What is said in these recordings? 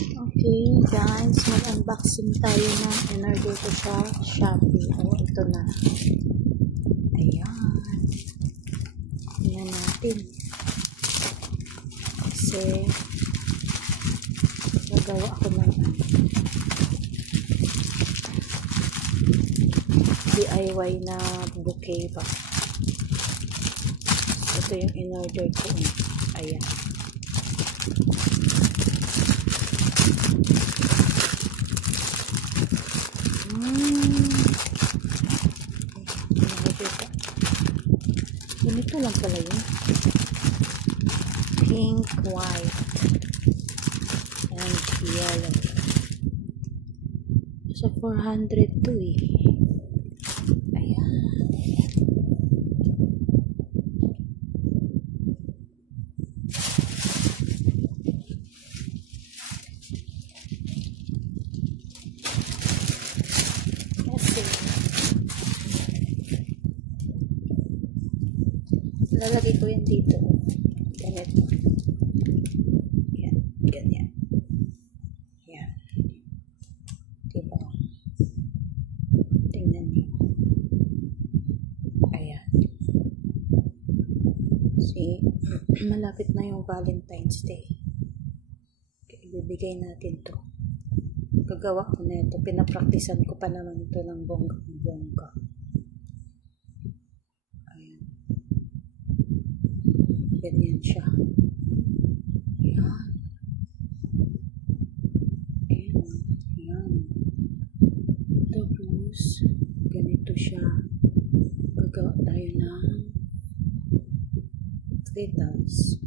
Okay guys, mag-unboxing tayo ng in-order ko sa Shopee. Ito na. Ayan. Tingnan natin. Kasi nagawa ko ng DIY na bouquet ba. Ito yung in-order ko. Ayan. Ganito lang pala yun. Pink, white, and yellow. So, 400 to eh. Ayan. Lalagay ko yan dito. Ganito. Yan. Ganyan. Yan. Diba? Tingnan niyo. Ayan. See? Malapit na yung Valentine's Day. Ibibigay natin to. Gagawa ko na ito. Pinapraktisan ko pa naman ito ng bongga. Ganyan siya. Ayan. Ayan. Tapos, ganito siya. Gagawa tayo ng petals.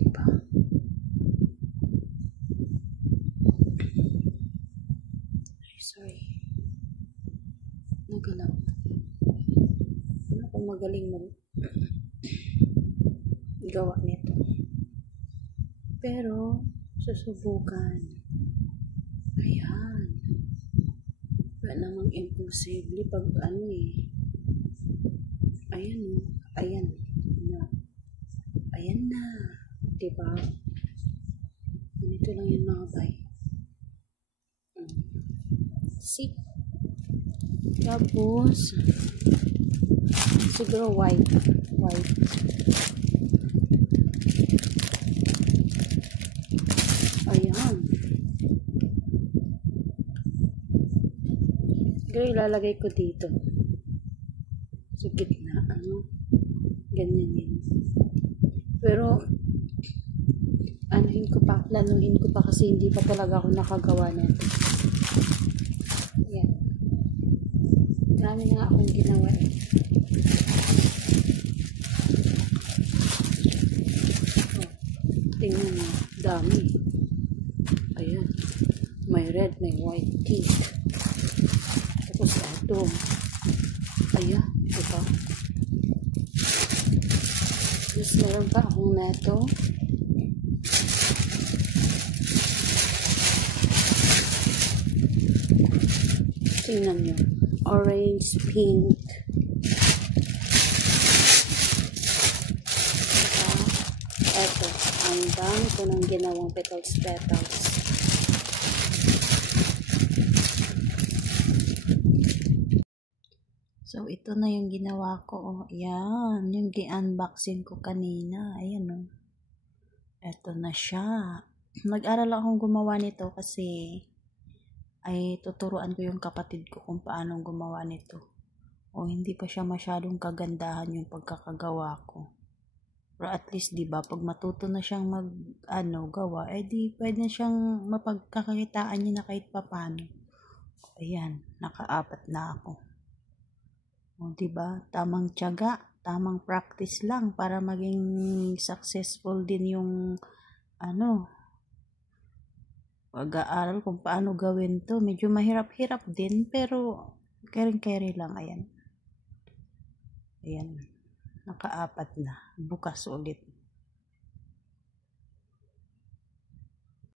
Diba? Ay, sorry. Nagalaw. Wala akong magaling gawa nito. Pero, susubukan. Ayan. Wala namang imposible pag ano eh. Ayan o. Ayan. Ayan na. Diba? Ganito lang yun mga bay. See? Tapos, siguro white. Ayan. Siguro ilalagay ko dito. Sa gitna. Ganyan yun. Pero, lanuhin ko pa kasi hindi pa talaga ako nakagawa nito. Ayan. Marami na akong ginawa eh. Tingnan mo, dami. Ayan. May red, may white cake. Tapos ito. Ayan, diba? Tapos meron pa akong neto. Tingnan nyo. Orange, pink. Eto. Ang dami ko ng ginawang petals. So, ito na yung ginawa ko. Ayan. Yung gi-unboxing ko kanina. Ayan o. Ito na siya. Nag-aral akong gumawa nito kasi ay tuturuan ko yung kapatid ko kung paano gumawa nito. O hindi pa siya masyadong kagandahan yung pagkakagawa ko. Pero at least, diba, pag matuto na siyang gawa, di pwede na siyang mapagkakakitaan niya na kahit papano. Ayan, naka-apat na ako. O, diba, tamang tiyaga, tamang practice lang para maging successful din yung, pag-aaral kung paano gawin to. Medyo mahirap-hirap din, pero kering-keri lang, ayan. Ayan. Naka-apat na. Bukas ulit.